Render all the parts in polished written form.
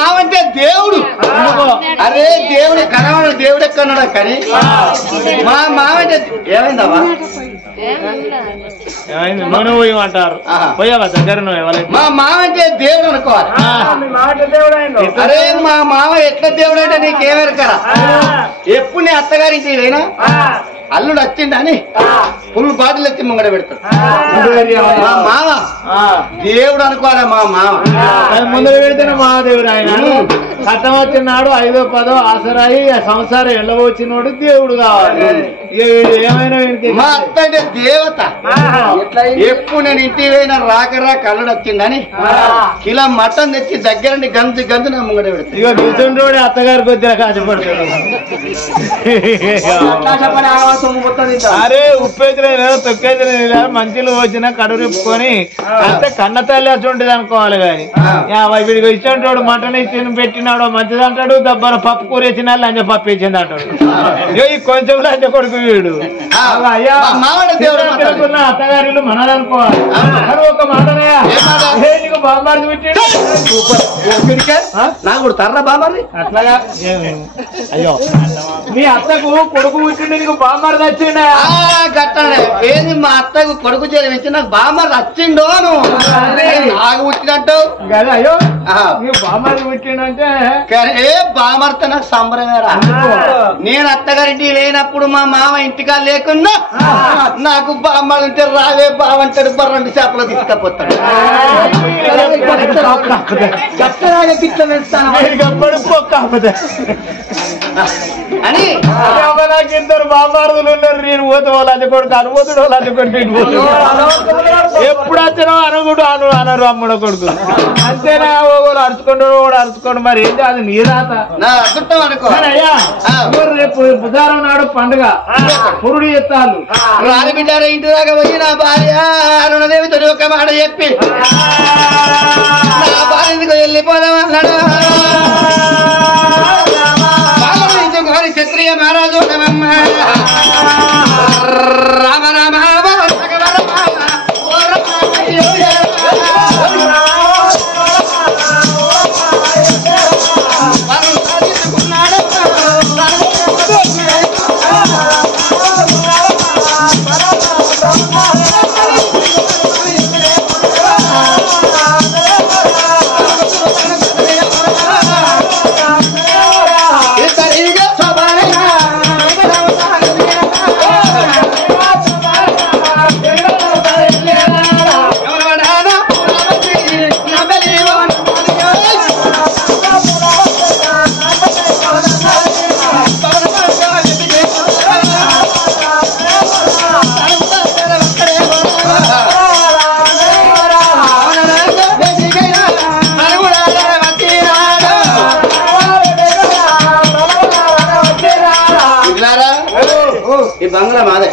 మావంటే దేవుడు. అరే దేవుడే కనవాడు, దేవుడు ఎక్కడున్నాడు కానీ మా మావంటే ఏమైందమ్మా? అంటారు మా మావంటే దేవుడు అనుకోవాలి. అరే మా మామ ఎట్లా దేవుడు అంటే నీకేమెరకరా? ఎప్పుడు నీ అత్తగారింటి అయినా అల్లుడు వచ్చిండని ఫుల్ బాటిల్ ఎత్తి ముంగడ పెడతాడు. మా మామ దేవుడు అనుకోవాలి. మా మామ ముందర పెడితేనే మహాదేవుడు. ఆయన కట్టం వచ్చినాడు 5వ 10వ ఆసరాయి సంసారం వెళ్ళవచ్చినోడు దేవుడు కావాలి. ఏమైనా మా అత్త అంటే దేవత. ఎప్పుడు నేను ఇంటికి పోయినా రాక అల్లుడు వచ్చిండని కిలో మటన్ తెచ్చి దగ్గరండి గంజు గంజు నా ముంగడ పెడతాడు. ఇక కూర్చుంటోడే అత్తగారికి వచ్చి కాశపడతాడు. అరే ఉప్పేదిన తొక్కేదిన మంచిలు వచ్చినా కడుపు రిప్పుకొని అంటే కన్న తల్లి వచ్చి ఉంటుంది అనుకోవాలి. కానీ వీడికి ఇచ్చేటోడు మటన్ ఇచ్చి పెట్టినాడు మంచిది అంటాడు, దబ్బన పప్పు కూర ఇచ్చిన లంచ పప్పు ఇచ్చింది అంటాడు. ఈ కొంచెం లంచ కొడుకు వీడు. అయ్యా అత్తగారిలు మనదనుకోవాలి. ఒక మాటనయ్యా నీకు బాంబార్ది పెట్టాడు నాకు తర్రా బాబారి అట్లాగా. అయ్యో మీ అత్తకు కొడుకు పుట్టిండు, నీకు బాంబార్ది వచ్చిండా? గట్టనే ఏంది మా అత్తకు కొడుకు చేరించి నాకు బామ్మర్ వచ్చిండో నాకు పుట్టినట్టు కదా. అయ్యో నీకు బాంబార్ది పుట్టిండంటే ఏ బామర్త నాకు సంబరమేరా. నేను అత్తగారింటి లేనప్పుడు మా మామ ఇంటికా లేకున్నా నాకు బామ్మలు ఉంటే రావే బావంటాడు, బర్రండి చేపలు తీసుకపోతాడు. అని నాకు ఇద్దరు బాంబార్దులు ఉన్నారు. నేను పోతే వాళ్ళు అది కొడుకు అనుమతుడు, వాళ్ళు అది కొడుకు ఎప్పుడు వచ్చినా అనుగుడు అనరు అమ్ముడ కొడుకు. అంతేనా ఒకరు అరుచుకుంటాడు, వాడు అరుచుకోండు. మరి ఏంటి అది నీ రాత అయ్యా. రేపు బుధవారం నాడు పండుగ పురుడు ఎత్తాలు రాని బిడ్డారు ఇంటి దాకా పోయి నా భార్య అరుణదేవితో ఒక మాట చెప్పి నా భార్యకు వెళ్ళిపోదామన్నాడు. క్షత్రియ మహారాజు రామ రామ బంగ్లా మాదే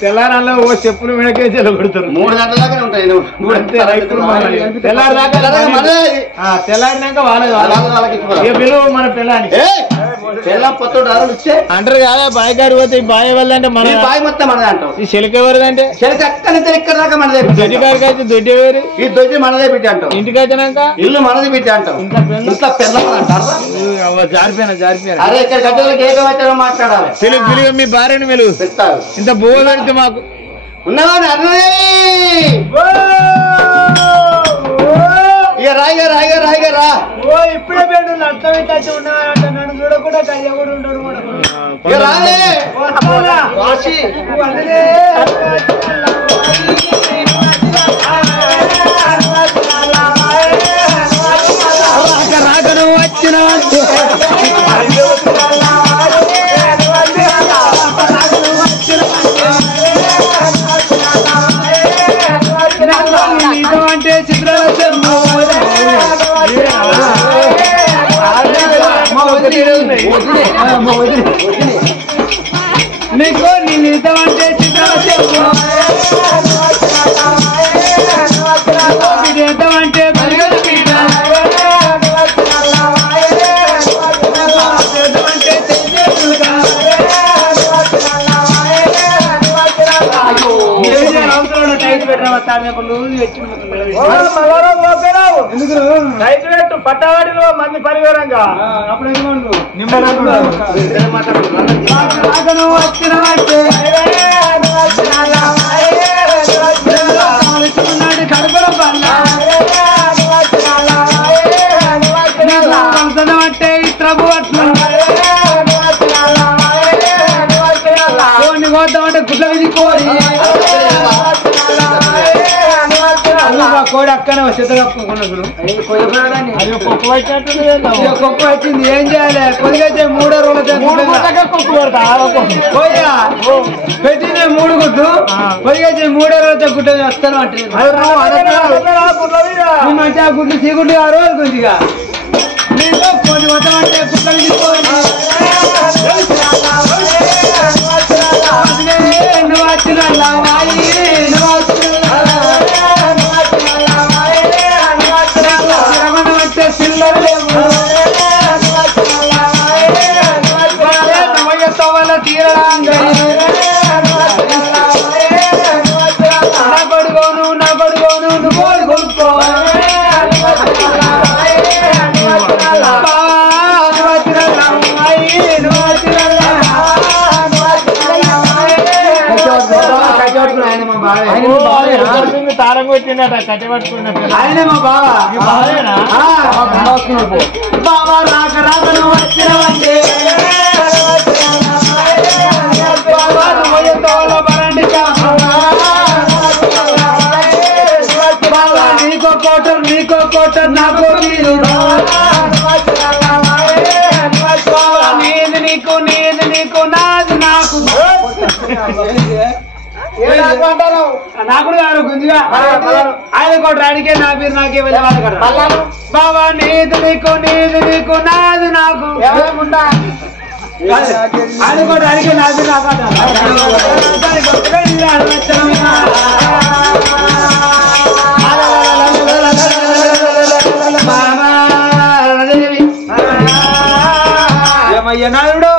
తెల్లారాల్లో ఓ చెప్పులు మీదకే చెల్లగొడతారు. 3 గంటల దాకా ఉంటాయి. తెల్లారినాక వాళ్ళకి పిలువ మన పిల్లానికి అంటారు కదా. బాయ్ గారు పోతే బాయ్ వెళ్ళంటే మన బాయ్ మొత్తం మనదే అంటాం. ఈ చెలిక ఎవరిదంటే చెలిక అక్కడ ఇక్కడ దాకా మనదే. దొడ్డి గారికి అయితే దొడ్డి వేరు, ఈ దొడ్డి మనదే పెట్టి అంటాం. ఇంటికి వచ్చినాక ఇల్లు మనది పెట్టి అంటాం. ఇంట్లో పిల్లలు అంటారు. జారిపోయినా అరే ఇక్కడ గడ్డలకి ఏకవచనం మాట్లాడాలి. పిలుగు మీ భార్యను వెలుగు చెప్తారు. ఇంత బో పెడితే మాకు ఉన్నవాడు అన్నది ఇక రాయిగా రా. ఇప్పుడే పేరు నష్టమైతే ఉన్నాడంటే నన్ను చూడకుండా కళ్యాణ కూడా ఉంటాడు. రాలే రాకను వచ్చిన అంటే చిత్రాల నీకు నేను ఇద్దామంటే చిత్రాల ఇద్దామంటే రైతు పెట్టు పట్టవాడిలో మంది పరివారంగా అప్పుడు నిమ్మలంగా కడుపులో అంటే ప్రభు అట్లా కోద్దామంటే గుడ్ల విధి కోడి కోడి అక్కనే చెత్త కప్పుకున్నప్పుడు కుక్క వచ్చింది ఏం చేయాలి కొద్దిగైతే 3 రోజులు కుక్క పెడతా పెట్టింది 3 గుడ్లు కొద్దిగైతే 3 రోజులతో గుడ్డ వస్తాను అంటే ఆ గుడ్లు చీగుడ్లు ఆ రోజు కొద్దిగా నీకు కొన్ని వద్దామంటే గుడ్లు తీసుకోవాలి తాళం కొట్టిండట కట్టె పట్టుకున్నట్టు ఆయన మా బాబా రాక రాక నువ్వు వచ్చినవంటే నీకో కోటర్ నాకు నీది నీకు నాది నాకు నాకు కాదు గుంజిగా ఆయన కోట రాడికే నా పేరు నాకే వెళ్ళేవాడు కదా బాబా నీది నీకు నాది నాకు ఆయన కోట రాడికే నా పేరు యమయ్య నాయుడు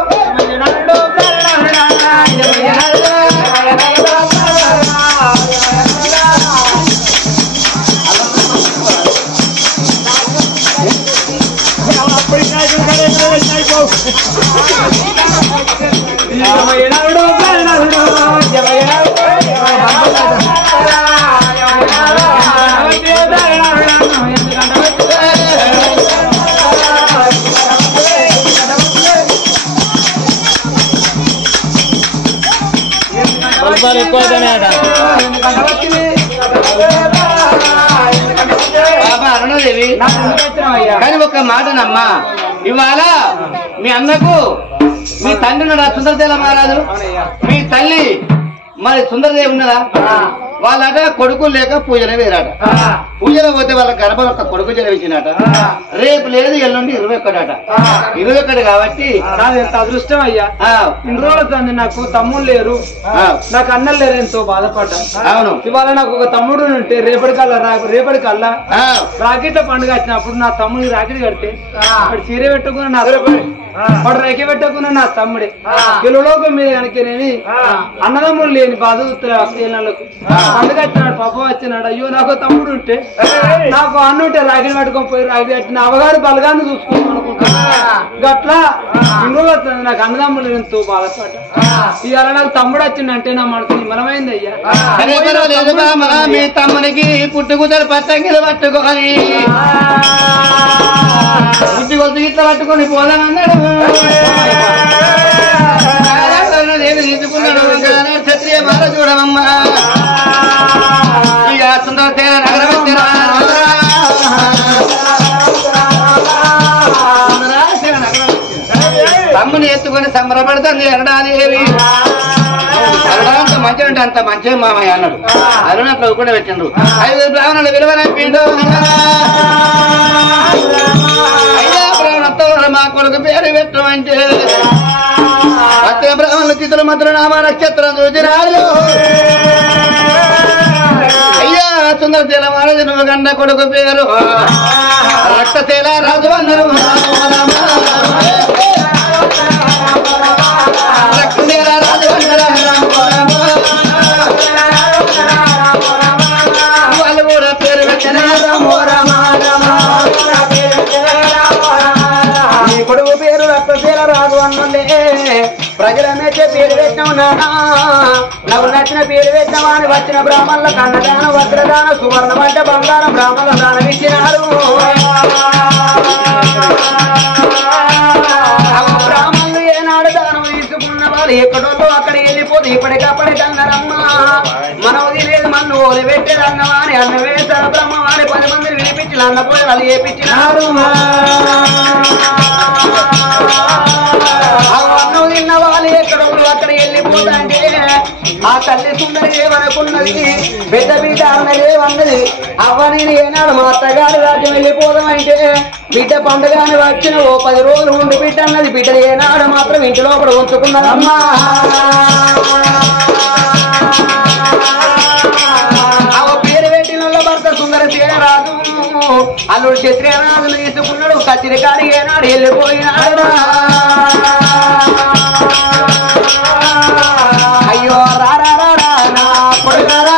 అరుణాదేవి కానీ ఒక మాటనమ్మా ఇవాళ మీ అన్నకు మీ తండ్రి ఉన్నాడా సుందరదేవ మహారాజు మీ తల్లి మరి సుందరదేవి ఉన్నదా వాళ్ళట కొడుకులు లేక పూజలు వేరాట పూజలు పోతే వాళ్ళ గర్భం ఒక కొడుకు జన్మించినట రేపు లేదు ఎల్లుండి 21 21 కాబట్టి నాది ఎంత అదృష్టం అయ్యా ఇన్ని రోజులు నాకు తమ్ముళ్ళు లేరు నాకు అన్నలు లేరు ఎంతో బాధపడ్డా అవును ఇవాళ నాకు ఒక తమ్ముడు ఉంటే రేపటికల్లా రాకెట్ల పండుగ వచ్చినప్పుడు నా తమ్ముడికి రాకెట్ కడితే అక్కడ చీర పెట్టుకున్న నా వాడు రేఖ పెట్టుకున్న నా తమ్ముడే పిల్లలోకం మీద కనుకనేవి అన్నదమ్ములు లేని బాధ అక్కలకు పండుగ వచ్చినాడు పాపం వచ్చినాడు అయ్యో నాకు తమ్ముడు ఉంటే నాకు అన్న ఉంటే రాగిని పట్టుకొని పోయి రాగి కట్టిన అవగాడు బలగాన్ని చూసుకోమని అనుకుంటా గట్లా ఇంకో నాకు అన్నదమ్ములు ఎంతో బాధపడ్డా ఇవాళ నాకు తమ్ముడు వచ్చిండంటే నా మనసు నిమ్మలమైంది అయ్యా మీ తమ్మునికి పుట్టుకుదలు పట్టంగిలు పట్టుకొని బుద్ధి కొద్ది ఇట్లా పట్టుకొని పోదామన్నాడు తీసుకున్నాడు క్షత్రియ బాధ చూడమమ్మా ఇక సుందరసేన నగరం తమ్ముని ఎత్తుకొని సంబరపడుతుంది అరుణాదేవి అరుణంత మంచి అంటే అంత మంచి మామయ్య అన్నాడు అరుణ అట్లా కూడా పెట్టిండు 5 బ్రాహ్మణులు విలువనంపిండు అయ్యా బ్రాహ్మణతో మా కొడుకు పేరు పెట్టమంటే అత్య బ్రాహ్మణుల చిత్రులు మాత్రం నామ నక్షత్రం చూసి రాజు అయ్యా సుందరశీల మహారాజు నువ్వు గండ కొడుకు పేరు రక్తశీల రాజు అందరూ రక్తశీల రాజు వాళ్ళు కూడా పేరు పెట్టిన రామో రామ కొడుకు పేరు రక్తశీల రాదు అన్నలే ప్రజల మెచ్చే పేరు పెట్టినావు నానా నాకు నచ్చిన పేరు పెట్టినవా అని వచ్చిన బ్రాహ్మణుల కన్నదాన వజ్రదాన సువర్ణ వంట బంగారం బ్రాహ్మణుల దానం ఇచ్చినారు బ్రాహ్మణులు ఏనాడు దానం తీసుకున్న వాళ్ళు ఎక్కడో అక్కడ వెళ్ళిపోతే ఇప్పటికప్పటికన్నారమ్మా మనవది లేదు మన్ను ఓలి పెట్టేదన్నవా అని అన్న వేశారు బ్రహ్మ వారి 10 మందిని వినిపించిన అన్నపోయి వాళ్ళు ఏపించినారు అన్నం తిన్న వాళ్ళు ఎక్కడో అక్కడ వెళ్ళిపోతాంటే ఆ తల్లి సుందరి ఏమనుకున్నది పెద్ద బిడ్డ అన్నదేమన్నది అవ్వ నేను ఏనాడు మా అత్తగారి రాజ్యం వెళ్ళిపోదామంటే బిడ్డ పండుగని వచ్చిన ఓ 10 రోజులు ఉండి బిడ్డ అన్నది బిడ్డ ఏనాడు మాత్రం ఇంటి లోపల ఉంచుకున్నదమ్మా అవ పేరు పెట్టిన భర్త సుందర రాదు అల్లుడు క్షత్రియరాజును తీసుకున్నాడు కచ్చిరి కాడి ఏనాడు వెళ్ళిపోయినాడు అయ్యో రారా నా పొడుగారా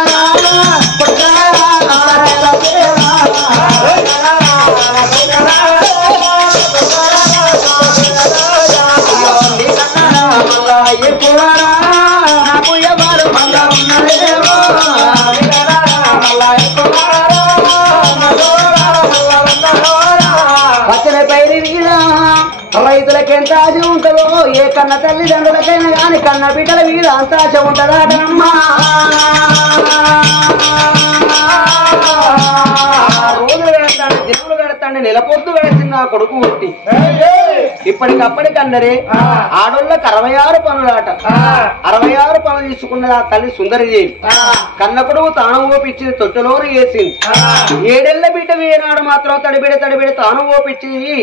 రైతులకి ఎంత ఆశ ఉంటుందో ఏ కన్న తల్లిదండ్రులకైనా కానీ కన్న బిడ్డల మీద అంత ఆశ ఉంటుందాటమ్మా రోజులు గడతాడు దినులు గడతాడు నెలపొద్దు గడిచింది నా కొడుకు పుట్టి ఇప్పటికప్పటికన్నరే ఆడోళ్ళకి 66 పనులాట 66 పనులు తీసుకున్నది ఆ తల్లి సుందరిదేవి కన్న కొడుకు తాను ఓపించింది తొట్టులోనే వేసింది 7 ఏళ్ల బిడ్డ ఏనాడు మాత్రం తడిబిడ తాను ఓపించింది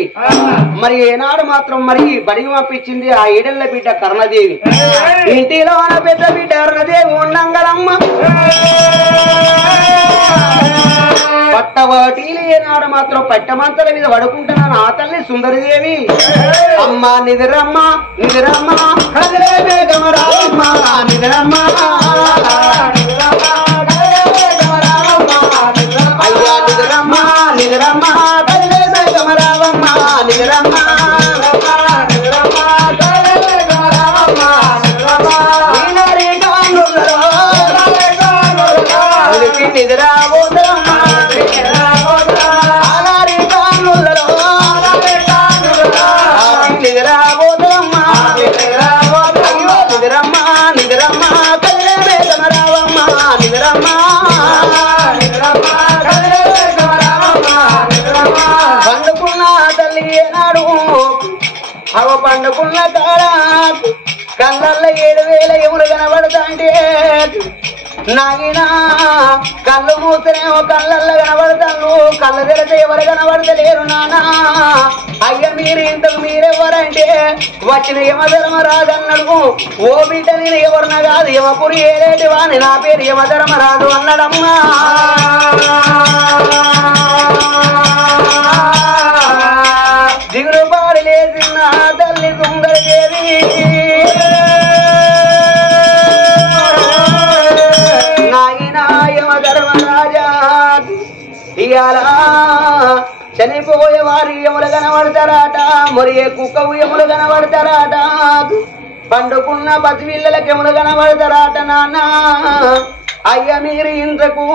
మరి ఏనాడు మాత్రం మరి బడికి పంపించింది ఆ 7 ఏళ్ల బిడ్డ కర్ణదేవి ఇంటిలో పెద్ద బిడ్డ కర్ణదేవి ఉండంగలమ్మ పట్టవాటీలు ఏనాడు మాత్రం పట్టమంతల మీద పడుకుంటున్నాను ఆ తల్లి సుందరిదేవి అమ్మ నిద్రమ్మ నిద్రమ్మ కదిలే వేగమరామ్మ నిద్రమ్మ అయ్యా నిద్రమ్మ నిద్రమ్మ కదిలే వేగమరావమ్మ నిద్రమ్మ నిద్రా పండుకున్న తల్లి ఏనాడు అవ పండుకున్న కాడా కళ్ళల్లో 7000 ఎములు కనబడతా అంటే నాగినా కళ్ళు మూతనేమో కళ్ళల్లో కనబడతాను కళ్ళు తెరితే ఎవరు కనబడతలేరు నానా అయ్య మీరు ఇంతకు మీరెవరంటే వచ్చిన యమధర్మరాజు అన్నాడు ఓ బిడ్డ నేను ఎవరిన కాదు యమపురి ఏలేటి వాని నా పేరు యమధర్మరాజు అన్నాడమ్మా దిగులు పాడి లేచిన తల్లి సుందరదేవి ఇయాల చనిపోయే వారి యములు కనబడతారాట మరి కుక్క యములు కనబడతారాట పండుకున్న పసిపిల్లలకి యములు కనబడతారాట నాన్న అయ్య మీరు ఇంతకు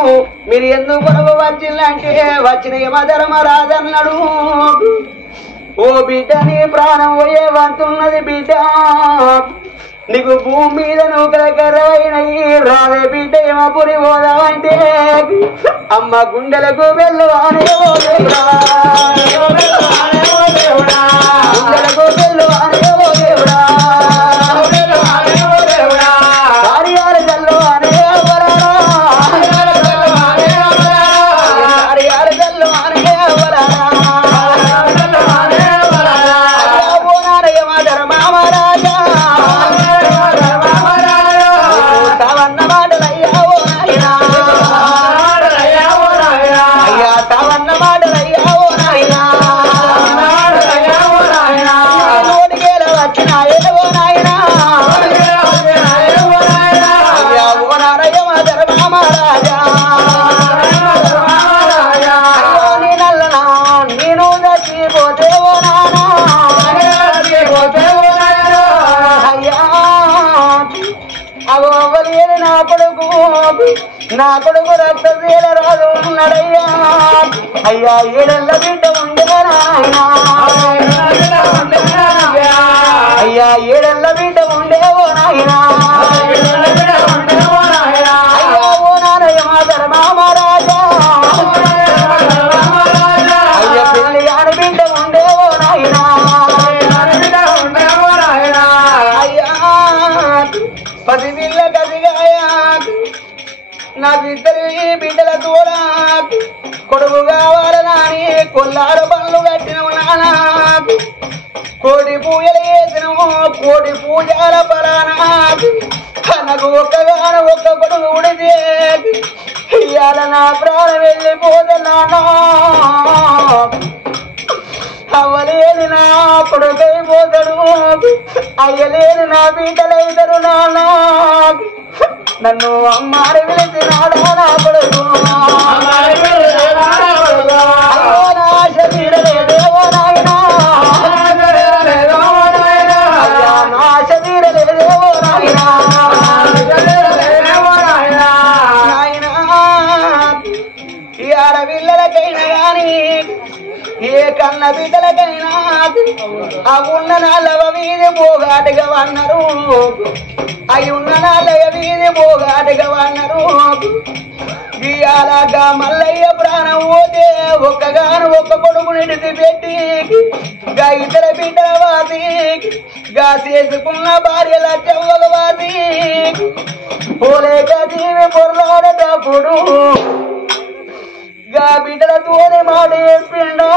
మీరు ఎందుకు కొరకు వచ్చిందంటే వచ్చిన యమధర్మరాజన్నాడు ఓ బిడ్డ నీ ప్రాణం పోయే వంతున్నది బిడ్డ నీకు భూమి మీద నూకలకరైనయి రావే బిడ్డ యమపురి పోదామంటే అమ్మ గుండెలకు వెళ్ళవానే ఓ దేవుడా గుండెలకు వెళ్ళవానే ఓ దేవుడా కార్యాలు గల్లవానే అవరారా కార్యాలు గల్లవానే అవరారా పోనారయ్య మా ధర్మామరాజా నా కొడుకు రక్తశీల రాజు ఉన్నాడయ్యా అయ్యా ఏడెళ్ళ బిడ్డ ఉండేనా అయ్యా ఏడెళ్ళ బిడ్డ ఉండేవో నాయనా అయ్యా ఓ నారయ్య మా ధర్మారాజా అయ్యా పెళ్లి ఆడ బిడ్డ ఉండేవో నాయనా అయ్యా 10 బిళ్ళ గదిగాయా నాకు ఇద్దరు బిడ్డల దూరా కొడుకు కావాలని కొల్లారు పనులు కట్టినవు నానా కోటి పూజలు వేసినవు కోటి పూజల పరానా నాకు ఒక్కగాను ఒక్క కొడుకు ఉడితే ఇవాళ నా ప్రాణం వెళ్ళిపోతున్నానా అవ్వలేని నా కొడుకైపోతాడు అయ్యలేని నా బిడ్డలైతారు నానా నన్ను అమ్మారి పిలిచినాడా నా కొడుకు నా శరీరలేదేవో నాయనా అయ్యా నా శరీరలేదేవో నాయనా నాయనా ఈ ఆడపిల్లలకైనా గాని ఏ కన్న బిడ్డలకైనా ఆ ఉన్న నాళ్ళవ వీధి పోగాటుగా అన్నారు అయి ఉన్న నాళ్ళయ వీధి పోగాటుగా అన్నారు ఇయాలగా మల్లయ్య ప్రాణం పోతే ఒక్కగాను ఒక్క కొడుకు నిడిచి పెట్టి గా ఇతర బిడ్డల వాసి గా చేసుకున్న భార్యల చెవ్వగ వాసి పోలేక జీవి పొరలాడేటప్పుడు గా బిడ్డలతోనే మాట చెప్పిండా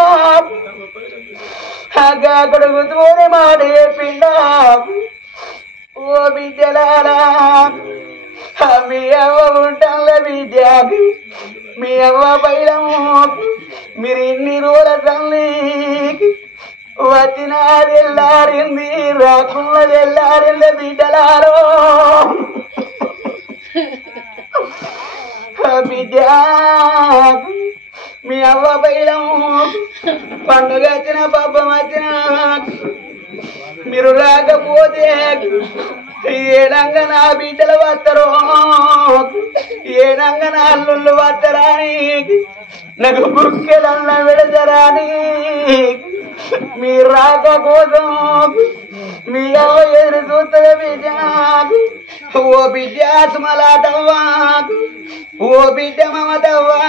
గా కొడుకుతోనే మాట చెప్పిండా ఓ బిడ్డలారా మీ అవ్వ ఉంటాల బిడ్డ మీ అవ్వ పైలము మీరు ఇన్ని రోజుల తల్లి వచ్చినది ఎల్లారింది రాకున్నది ఎల్లారింది బిడ్డలారో బిడ్డ మీ అవ్వ పైలము పండుగ వచ్చిన పాపం వచ్చిన మీరు రాకపోతే ఏడంగా నా బిడ్డలు వస్తారో ఏడంగా నా అల్లుళ్ళు వస్తారని నాకు బుక్కెలన్న పెడతారని మీరు రాక కోసం మీ అవ్వ ఎదురు చూస్తుంది బిడ్డ ఓ బిడ్డ సుమలాటవ్వా ఓ బిడ్డ మమతవ్వా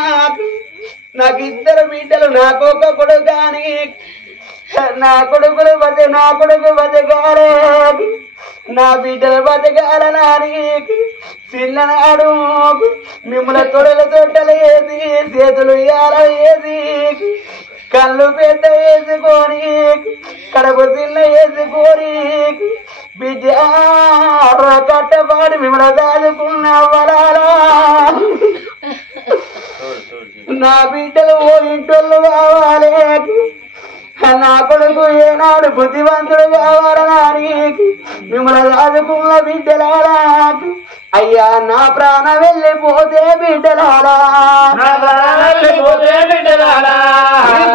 నాకు ఇద్దరు బిడ్డలు నాకొక కొడుకు కానీ నా కొడుకులు నా కొడుకు బతకాలే నా బిడ్డలు బతకాలని చిన్ననాడు మిమ్మల్ని తొడల తొట్టలు వేసి చేతులు ఇయాల వేసి కళ్ళు పెద్ద వేసుకొని కడుపు చిన్న వేసుకొని బిడ్డ కట్టబాడి మిమ్మల్ని దాచుకున్న వరాలా నా బిడ్డలు ఓ ఇంటోళ్ళు కావాలి నా కొడుకు ఏనాడు బుద్ధివంతుడు కావాలని మిమ్మల్ని దాచుకున్న బిడ్డలారా అయ్యా నా ప్రాణం వెళ్ళిపోతే బిడ్డలారా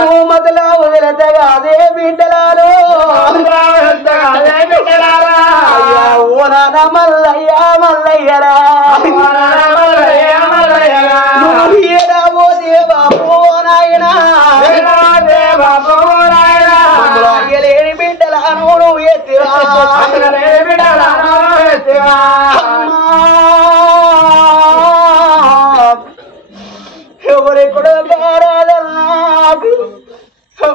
భూమతులా వదిలతగాదే బిడ్డలారు అయ్యా ఓ నాన్న మల్లయ్య మల్లయ్యరా ఓ దేవా ఓ నాయనా అయ్యలేని బిడ్డలా నువ్వు ఎత్తివా ఎవరి కొడుకారాదన్నా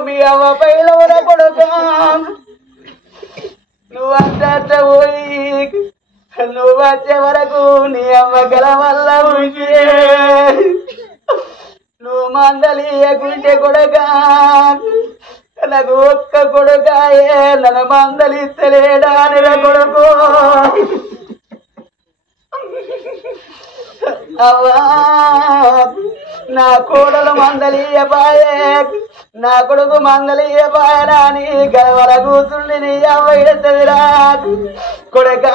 మీ అవ్వ పైలవర కొడుక నువ్వంత పోయి నువ్వు వచ్చే వరకు నీ అవ్వ గల వల్ల ఉంటే నువ్వు మందలియకుంటే కొడుక నాకు ఒక్క కొడుకాయే నన్ను మందలిస్తలేడా నిల కొడుకు అవ్వా నా కోడలు మందలియబాయే నా కొడుకు మందలియబాయని గలవల కూతుర్ని నీ అవ్వ ఎత్తదిరా కొడుక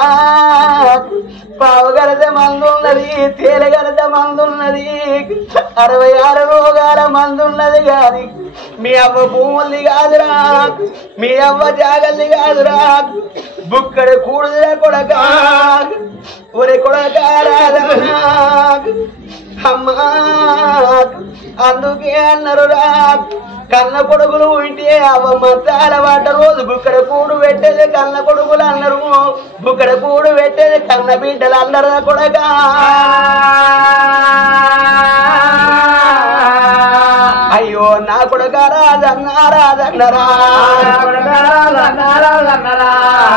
పావుగరద మందున్నది తేలగరద మందున్నది 66 రోగాల మందున్నది గాని మీ అవ్వ భూముల్ని కాదురా మీ అవ్వ జాగల్ని కాదురా బుక్కడి కూడుదిరా కొడక ఒరే కొడక రాదన్నా అమ్మా అందుకే అన్నారు రా కన్న కొడుకులు ఉంటే అవ్వ మంచాల వాట రోజు బుక్కడ కూడు పెట్టేది కన్న కొడుకులు అన్నారు బుక్కడ కూడు పెట్టేది కన్న బిడ్డలు అన్నారు కొడగా అయ్యో నా కొడుక రాజన్నారా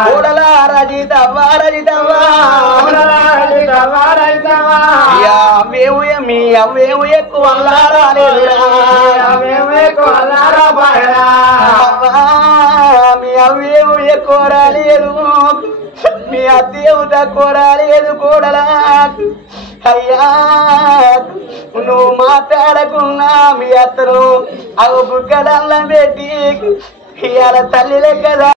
కూడలా రజితవ్వా మేము మీ అవ్వేము ఎక్కువ రాలేదురా మీ అవ్వేము ఎక్కువ రాలేదు మీ అత్తేము తక్కువ రాలేదు కూడలా అయ్యా నువ్వు మాట్లాడకున్నా మీ అత్తను అవి బుక్కడల్లం పెట్టి ఇవాళ తల్లి లెక్కదా